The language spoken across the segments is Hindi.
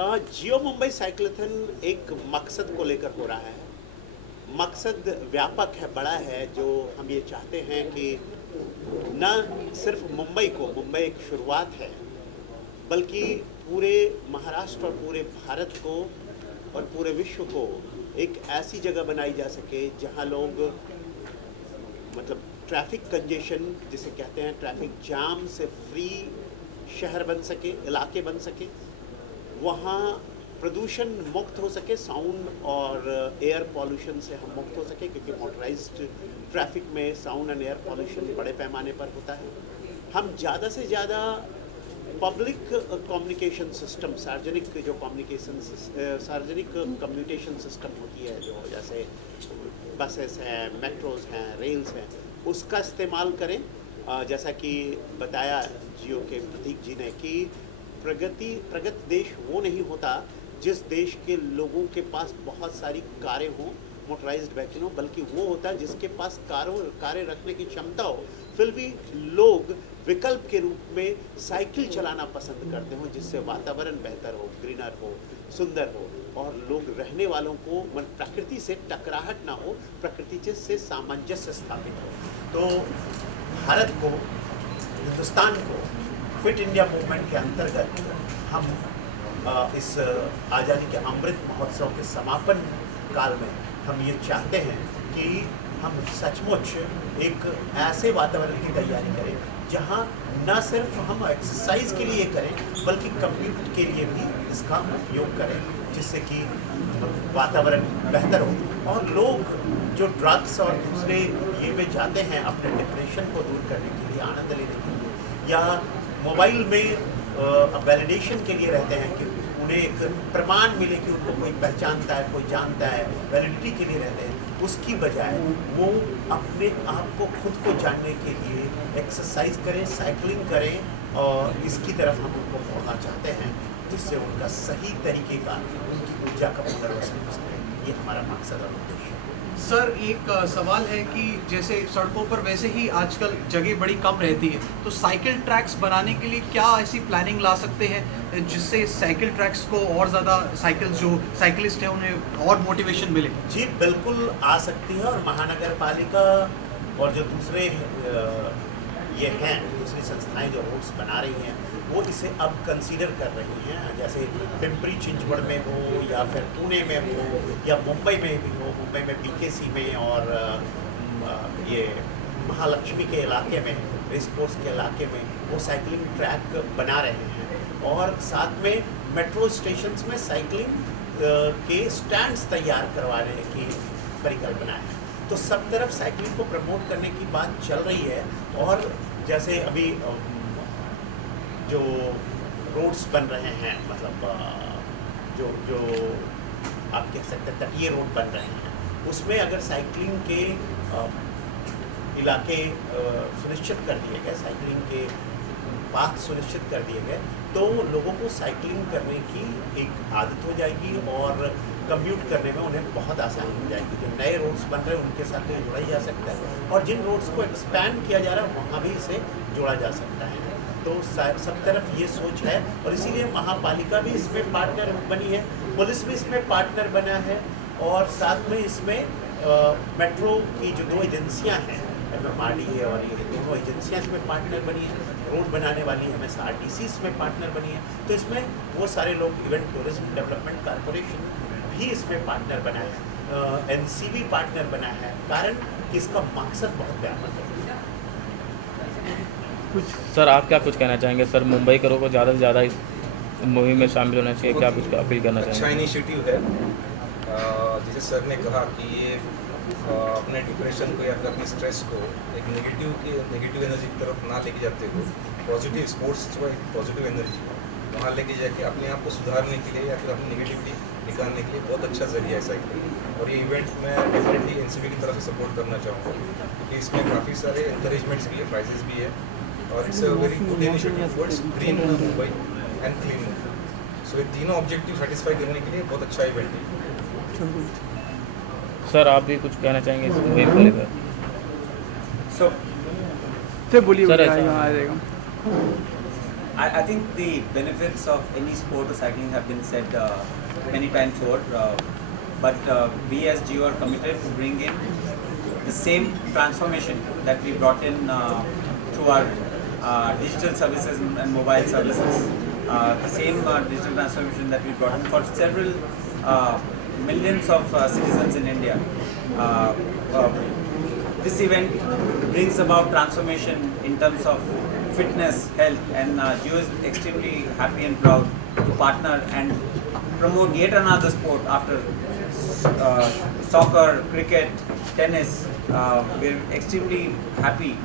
जियो मुंबई साइक्लोथन एक मकसद को लेकर हो रहा है। मकसद व्यापक है, बड़ा है। जो हम ये चाहते हैं कि न सिर्फ मुंबई एक शुरुआत है, बल्कि पूरे महाराष्ट्र और पूरे भारत को और पूरे विश्व को एक ऐसी जगह बनाई जा सके जहां लोग, मतलब ट्रैफिक कंजेशन जिसे कहते हैं, ट्रैफिक जाम से फ्री शहर बन सके, इलाके बन सके, वहाँ प्रदूषण मुक्त हो सके, साउंड और एयर पॉल्यूशन से हम मुक्त हो सके, क्योंकि मोटराइज्ड ट्रैफिक में साउंड एंड एयर पॉल्यूशन बड़े पैमाने पर होता है। हम ज़्यादा से ज़्यादा पब्लिक कम्युनिकेशन सिस्टम, सार्वजनिक कम्युनिकेशन सिस्टम होती है, जो जैसे बसेस हैं, मेट्रोज हैं, रेल्स हैं, उसका इस्तेमाल करें। जैसा कि बताया जियो के प्रतीक जी ने कि प्रगत देश वो नहीं होता जिस देश के लोगों के पास बहुत सारी कारें हों, मोटराइज्ड व्हीकल हो, बल्कि वो होता है जिसके पास कारें रखने की क्षमता हो, फिर भी लोग विकल्प के रूप में साइकिल चलाना पसंद करते हो, जिससे वातावरण बेहतर हो, ग्रीनर हो, सुंदर हो, और लोग रहने वालों को प्रकृति से टकराहट ना हो, प्रकृति से सामंजस्य स्थापित हो। तो भारत को, हिंदुस्तान को फिट इंडिया मूवमेंट के अंतर्गत हम इस आज़ादी के अमृत महोत्सव के समापन काल में हम ये चाहते हैं कि हम सचमुच एक ऐसे वातावरण की तैयारी करें जहां न सिर्फ हम एक्सरसाइज के लिए करें, बल्कि कम्यूट के लिए भी इसका उपयोग करें, जिससे कि वातावरण बेहतर हो और लोग जो ड्रग्स और दूसरे ये में जाते हैं अपने डिप्रेशन को दूर करने के लिए, आनंद लेने के लिए, या मोबाइल में वैलिडेशन के लिए रहते हैं कि उन्हें एक प्रमाण मिले कि उनको कोई पहचानता है, कोई जानता है, वैलिडिटी के लिए रहते हैं, उसकी बजाय वो अपने आप को खुद को जानने के लिए एक्सरसाइज करें, साइकिलिंग करें, और इसकी तरफ हम उनको मोड़ना चाहते हैं, जिससे उनका सही तरीके का, उनकी ऊर्जा का पुनर्वसन हो सके। ये हमारा मकसद और उद्देश्य है। सर, एक सवाल है कि जैसे सड़कों पर वैसे ही आजकल जगह बड़ी कम रहती है, तो साइकिल ट्रैक्स बनाने के लिए क्या ऐसी प्लानिंग ला सकते हैं जिससे साइकिल ट्रैक्स को और ज़्यादा जो साइकिलिस्ट हैं उन्हें और मोटिवेशन मिले? जी बिल्कुल आ सकती है, और महानगर पालिका और जो दूसरे ये हैं, दूसरी संस्थाएं जो रोड्स बना रही हैं, वो इसे अब कंसीडर कर रही हैं। जैसे पिंपरी चिंचवड़ में हो, या फिर पुणे में हो, या मुंबई में भी हो, मुंबई में बीकेसी में, और ये महालक्ष्मी के इलाके में, रेस कोर्स के इलाके में वो साइकिलिंग ट्रैक बना रहे हैं, और साथ में मेट्रो स्टेशंस में साइकिलिंग के स्टैंड्स तैयार करवाने की परिकल्पना है। तो सब तरफ साइकिलिंग को प्रमोट करने की बात चल रही है। और जैसे अभी जो रोड्स बन रहे हैं, मतलब जो आप कह सकते हैं तटीय रोड बन रहे हैं, उसमें अगर साइकिलिंग के इलाके सुनिश्चित कर दिए गए, साइकिलिंग के पाथ सुनिश्चित कर दिए गए, तो लोगों को साइकिलिंग करने की एक आदत हो जाएगी और कम्यूट करने में उन्हें बहुत आसानी हो जाएगी। जो नए रोड्स बन रहे हैं उनके साथ तो ये जोड़ा ही जा सकता है, और जिन रोड्स को एक्सपैंड किया जा रहा है वहाँ भी इसे जोड़ा जा सकता है। तो सब तरफ ये सोच है, और इसीलिए महापालिका भी इसमें पार्टनर बनी है, पुलिस भी इसमें पार्टनर बना है, और साथ में इसमें मेट्रो की जो दो एजेंसियाँ हैं, MMRD है, और ये दोनों एजेंसियाँ इसमें पार्टनर बनी है, रोड बनाने वाली MSRTC इसमें पार्टनर बनी है। तो इसमें वो सारे लोग, इवेंट टूरिज्म डेवलपमेंट कॉरपोरेशन भी इसमें पार्टनर बना है, NCB पार्टनर बना है, कारण कि इसका मकसद बहुत व्यापक है। सर, आप क्या कुछ कहना चाहेंगे? सर, मुंबई करों को ज़्यादा से ज़्यादा इस मुहिम में शामिल होना चाहिए, क्या कुछ अपील करना चाहेंगे? अच्छा इनिशिएटिव है। जैसे सर ने कहा कि ये अपने डिप्रेशन को या फिर अपने स्ट्रेस को एक नेगेटिव एनर्जी की तरफ ना लेके जाते हो, पॉजिटिव स्पोर्ट्स को एक पॉजिटिव एनर्जी वहाँ लेके जाके अपने आप को सुधारने के लिए या फिर अपनी नेगेटिविटी निकालने के लिए बहुत अच्छा जरिया है साइकिल। और ये इवेंट मैं डेफिनेटली NCB की तरफ से सपोर्ट करना चाहूँगा, क्योंकि इसमें काफ़ी सारे इंकरेजमेंट्स भी है, प्राइजेस भी है, और it's a very good initiative towards green Mumbai and clean Mumbai. So ये तीनों ऑब्जेक्टिव सेटिस्फाई करने के लिए बहुत अच्छा इवेंट है। सर, आप भी कुछ कहना चाहेंगे इस मुहिम को लेकर? सर बोलिए। सर, आ जाएगा। I think the benefits of any sport of cycling have been said many times over, but we as Geo are committed to bring in the same transformation that we brought in through our digital services and mobile services. The same digital transformation that we brought in for several millions of citizens in India. This event brings about transformation in terms of fitness, health, and Geo is extremely happy and proud to partner and promote yet another sport after soccer, cricket, tennis. We're extremely happy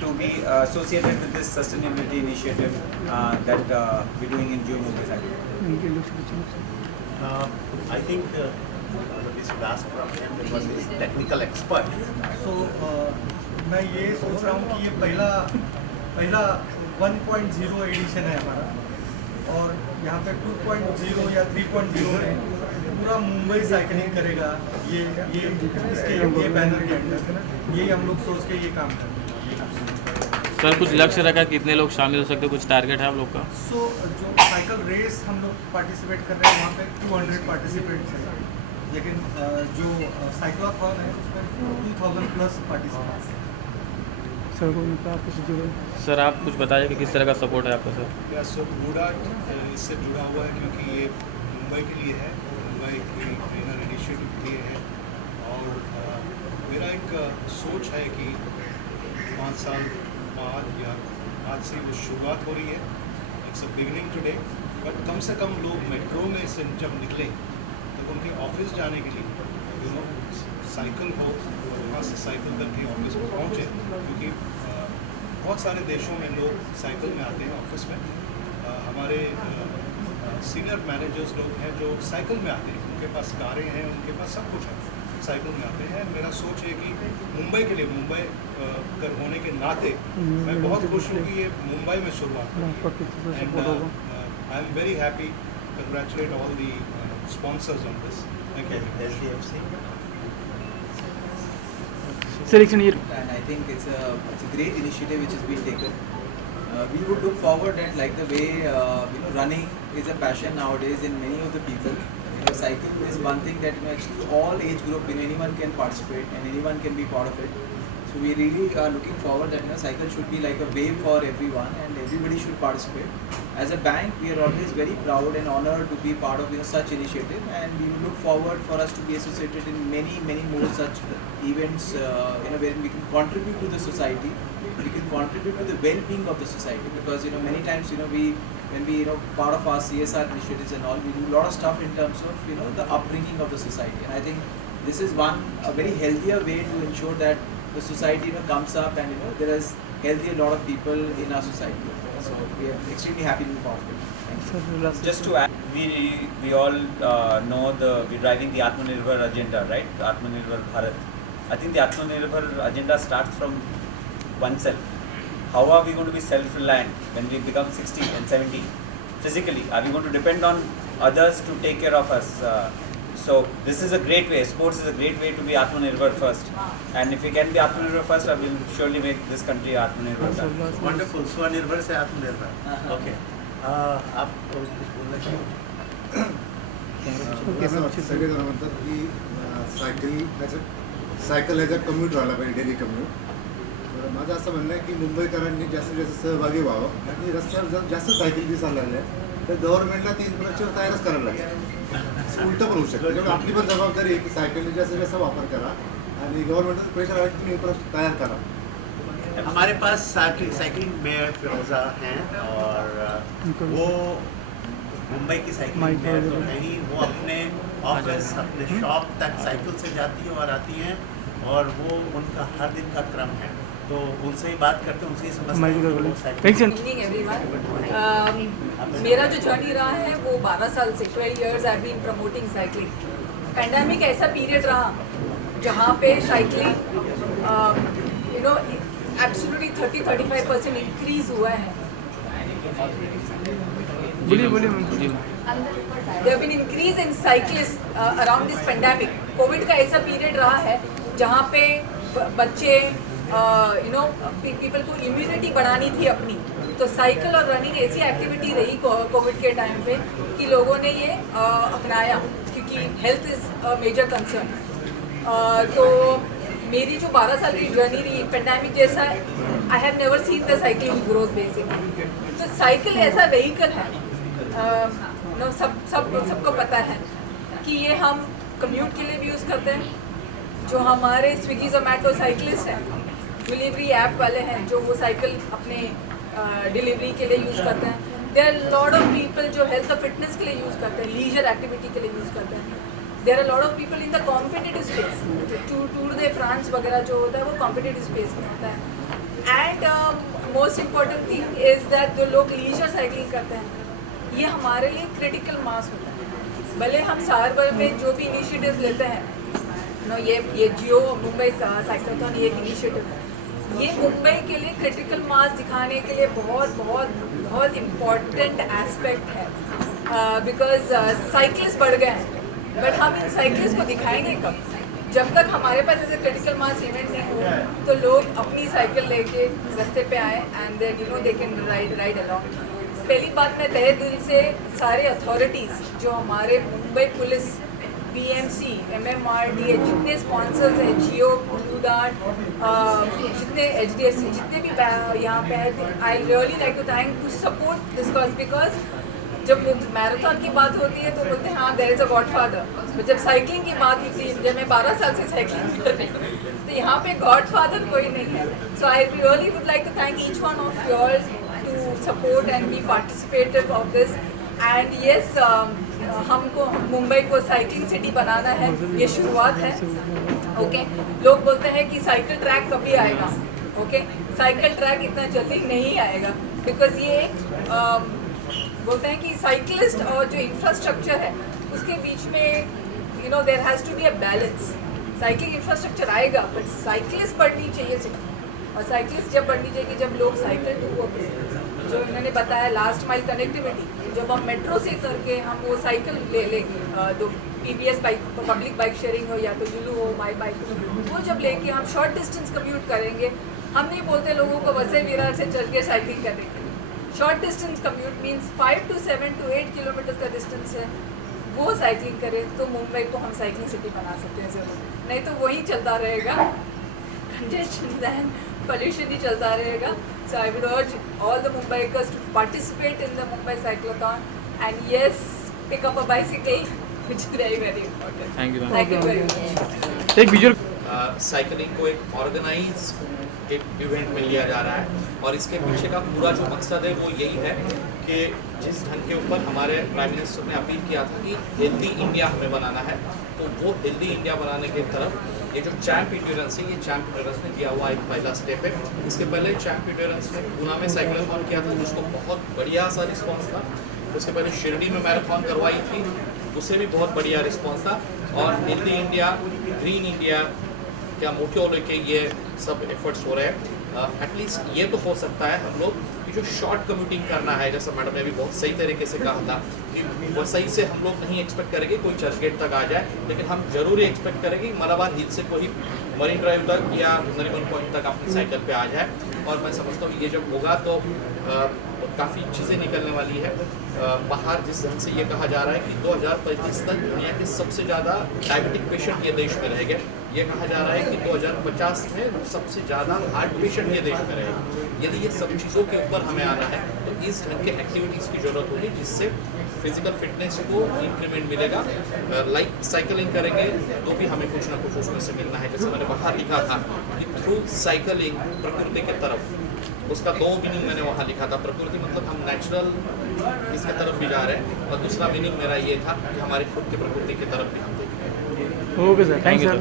to be associated with this sustainability initiative that we're doing in Geo Mumbai Cycling. I think we should ask from him because he is technical expert. सो मैं ये सोच रहा हूँ कि ये पहला 1.0 एडिशन है हमारा, और यहाँ पे 2.0 या 3.0 में पूरा मुंबई साइकिलिंग करेगा। ये बैनर के अंदर ये हम लोग सोच के ये काम कर रहे हैं। सर कुछ लक्ष्य रखा कितने लोग शामिल हो सकते हैं, कुछ टारगेट है आप लोग का? सो जो साइकिल रेस हम लोग पार्टिसिपेट कर रहे हैं वहाँ पे 200 पार्टिसिपेंट्स हैं, लेकिन जो साइक्लोथॉन है उसमें 2000 प्लस पार्टिसिपेंट्स हैं। सर आप कुछ बताइए कि किस तरह का सपोर्ट है आपका सर? या सो बूडार्ट इससे जुड़ा हुआ है क्योंकि ये मुंबई के लिए है, मुंबई की ट्रेनर इनिशिएटिव के लिए है। और मेरा एक सोच है कि 5 साल बाद या आज से वो शुरुआत हो रही है, it's a beginning today, but कम से कम लोग मेट्रो में से जब निकले तब उनके ऑफिस जाने के लिए साइकिल हो और वहाँ से साइकिल करके ऑफिस में पहुँचे, क्योंकि बहुत सारे देशों में लोग साइकिल में आते हैं ऑफिस में। हमारे सीनियर मैनेजर्स लोग हैं जो साइकिल में आते हैं, उनके पास कारें हैं, उनके पास सब कुछ है, साइकिल में आते हैं। मेरा सोच है कि मुंबई के लिए, मुंबई कर होने के नाते मैं बहुत खुश हूँ कि ये मुंबई में शुरुआत हुई। And I am very happy, congratulate all the sponsors on this. Thank you. SDFC. And I think it's a great initiative which has been taken. We would look forward that, like the way running is a passion nowadays in many of the people. Cycling is one thing that actually all age group, anyone can participate and anyone can be part of it. So we really are looking forward that cycle should be like a wave for everyone and everybody should participate. As a bank, we are always very proud and honored to be part of such initiative, and we will look forward for us to be associated in many more such events where we can contribute to the society, we can contribute to the well-being of the society, because many times when we part of our CSR initiatives and all, we do a lot of stuff in terms of the upbringing of the society, and I think this is a very healthier way to ensure that the society comes up and there is healthy a lot of people in our society. So we are extremely happy to be part of it. Thank you. Just to add, we all know we're driving the Atmanirbhar agenda, right? The Atmanirbhar Bharat. I think the Atmanirbhar agenda starts from oneself. How are we going to be self-reliant when we become 60 and 70? Physically, are we going to depend on others to take care of us? So this is a great way. Sports is a great way to be Atmanirbhar first. And if we can be Atmanirbhar first, I will surely make this country Atmanirbhar. Wonderful. स्वनिर्भर से आत्मनिर्भर. Okay. आप कुछ बोलना चाहिए? सगळे जण म्हणतात की सायकल ह्याचा कम्यूट व्हायला पाहिजे, डेली कम्यूट. तर माझं असं म्हणणं आहे की मुंबईकरांनी जास्तीत जास्त सहभागी व्हावं आणि रस्त्यावर जर जास्त सायकल दिसायला लागल्या तर गव्हर्नमेंटला ती इन्फ्रास्ट्रक्चर तयारच करायला लागेल. उलटं पण होऊ शकतं. त्यामुळे आपली पण जबाबदारी आहे की सायकलने जास्तीत जास्त वापर करा आणि गव्हर्नमेंटचं प्रेशर आहे की तुम्ही इन्फ्रास्ट्रक्चर तयार करा. हमारे पास साइकिलिंग में फिरोज़ा हैं और वो मुंबई की साइकिलिंग में तो नहीं, वो अपने ऑफिस अपने शॉप तक साइकिल से जाती हैं और आती हैं, और वो उनका हर दिन का क्रम है, तो उनसे ही बात करते हैं, उनसे ही समझते हैं। मेरा जो जर्नी रहा है वो 12 साल से 12 years I been promoting cycling. Pandemic ऐसा पीरियड रहा जहाँ पे साइकिलिंग एब्सोल्युटली 30-35% इंक्रीज हुआ है। There have been increase in cyclists around this pandemic. Covid का ऐसा पीरियड रहा है जहाँ पे बच्चे people को इम्यूनिटी बढ़ानी थी अपनी, तो साइकिल और रनिंग ऐसी एक्टिविटी रही कोविड के टाइम पे कि लोगों ने ये अपनाया, क्योंकि health is a major concern. तो मेरी जो 12 साल की जर्नी रही पेंडेमिक जैसा, I have never seen the cycling growth basically. तो साइकिल ऐसा व्हीकल है, सबको पता है कि ये हम कम्यूट के लिए भी यूज़ करते हैं। जो हमारे स्विगी जोमेटो साइकिलिस्ट हैं, डिलीवरी ऐप वाले हैं, जो वो साइकिल अपने डिलीवरी के लिए यूज़ करते हैं। There are lot of people जो हेल्थ और फिटनेस के लिए यूज़ करते हैं, लीजर एक्टिविटी के लिए यूज़ करते हैं। There are lot of people in the competitive space, Tour de France वगैरह जो होता है वो कॉम्पिटिटिव स्पेस में होता है। And most important thing is that जो लोग लीजर साइकिलिंग करते हैं, ये हमारे लिए क्रिटिकल मास होता है। भले हम साल भर में जो भी इनिशिएटिव्स लेते हैं, ये जियो मुंबई साइक्लोथॉन ये एक इनिशिएटिव है, ये मुंबई के लिए क्रिटिकल मास दिखाने के लिए बहुत बहुत बहुत इम्पॉर्टेंट एस्पेक्ट है। बिकॉज साइकिलिस्ट बढ़ गए हैं, बट हम इन साइकिलिस्ट को दिखाएंगे कब? जब तक हमारे पास ऐसे क्रिटिकल मास इवेंट नहीं हो तो लोग अपनी साइकिल लेके रास्ते पे आए and they can ride along. पहली बात मैं तहे दिल से सारे अथॉरिटीज़ जो हमारे मुंबई पुलिस, BMC, MMRDA, जितने स्पॉन्सर्स हैं, जियो, ब्लू डार्ट, जितने HDFC, जितने भी यहाँ पे हैं, I really like to thank to support this cause. Because जब मैराथन की बात होती है तो बोलते हैं हाँ देयर इज़ अ गॉडफादर, जब साइकिलिंग की बात होती है, जब मैं 12 साल से साइकिलिंग कर रही हूँ, तो यहाँ पे गॉडफादर कोई नहीं है। So I really would like to thank each one of yours to support and be participative of this. And yes, हमको मुंबई को साइकिलिंग सिटी बनाना है, ये शुरुआत है। ओके, लोग बोलते हैं कि साइकिल ट्रैक कभी आएगा। ओके, साइकिल ट्रैक इतना जल्दी नहीं आएगा, बिकॉज ये एक बोलते हैं कि साइकिलिस्ट और जो इंफ्रास्ट्रक्चर है उसके बीच में there has to be a balance. Cycling infrastructure आएगा बट साइकिलिस्ट बढ़नी चाहिए सिटी, और साइकिलिस्ट जब बढ़नी चाहिए जब लोग साइकिल टू होते हैं, जो इन्होंने बताया लास्ट माइल कनेक्टिविटी, जब हम मेट्रो से करके हम वो साइकिल ले लेंगे, तो PBS bike, public bike sharing हो या तो यूलू हो, माई बाइक हो, वो जब लेके हम शॉर्ट डिस्टेंस कम्यूट करेंगे, हम नहीं बोलते लोगों को वैसे विरार से चल के साइकिलिंग करेंगे। Short distance commute means 5 to 7 to 8 kilometre का डिस्टेंस है, वो साइकिलिंग करें तो मुंबई को हम साइकिलिंग सिटी बना सकते हैं ज़रूर। नहीं तो वही चलता रहेगा, कंजेशन दैन पोल्यूशन ही चलता रहेगा। So I would urge all the Mumbaikars to participate in the Mumbai Cyclothon, and yes, pick up a bicycle, which is very very important. Thank you. Thank you very much. एक विजुअल साइकिलिंग को एक ऑर्गेनाइज एक इवेंट में लिया जा रहा है, और इसके पीछे का पूरा जो मकसद है वो यही है कि जिस ढंग के ऊपर हमारे प्राइम मिनिस्टर ने अपील किया था कि हेल्दी इंडिया हमें बनाना है, तो वो हेल्दी इंडिया बनाने की तरफ ये जो चैम्प इंड्योरेंस है, ये चैम्प इंड्योरेंस ने दिया हुआ एक पहला स्टेप है। इसके पहले चैम्प इंड्योरेंस ने पूना में साइक्लोथॉन किया था, जिसको बहुत बढ़िया सा रिस्पॉन्स था। उसके पहले शिरडी में मैराथन करवाई थी, उसे भी बहुत बढ़िया रिस्पॉन्स था। और हेल्दी इंडिया, ग्रीन इंडिया क्या मोटिव लेके ये सब एफर्ट्स हो रहे हैं। एटलीस्ट ये तो हो सकता है हम लोग कि जो शॉर्ट कम्यूटिंग करना है, जैसा मैडम ने भी बहुत सही तरीके से कहा था कि वो सही से हम लोग नहीं एक्सपेक्ट करेंगे कोई चर्च गेट तक आ जाए, लेकिन हम जरूर एक्सपेक्ट करेंगे कि मलाबार हिल से कोई मरीन ड्राइव तक या नरीमन पॉइंट तक अपनी साइकिल पे आ जाए। और मैं समझता हूँ ये जब होगा तो काफ़ी चीज़ें निकलने वाली है बाहर। जिस ढंग से ये कहा जा रहा है कि 2035 तक दुनिया के सबसे ज़्यादा डायबिटिक पेशेंट ये देश में रहेंगे। ये कहा जा रहा है कि 2050 में सबसे ज़्यादा हार्ट पेशेंट ये देश में रहेंगे। यदि ये सब चीज़ों के ऊपर हमें आना है तो इस ढंग के एक्टिविटीज़ की ज़रूरत होगी, जिससे फिजिकल फिटनेस को इंक्रीमेंट मिलेगा। लाइक साइकिलिंग करेंगे तो भी हमें कुछ ना कुछ उसमें से मिलना है। जैसे मैंने बाहर लिखा था कि थ्रू साइकिलिंग प्रकृति के तरफ, उसका 2 मीनिंग मैंने वहाँ लिखा था। प्रकृति मतलब हम नेचुरल इसके तरफ भी जा रहे हैं, और दूसरा मीनिंग मेरा ये था कि हमारे खुद के प्रकृति की तरफ भी हम देख रहे हैं। Okay sir, thank you sir.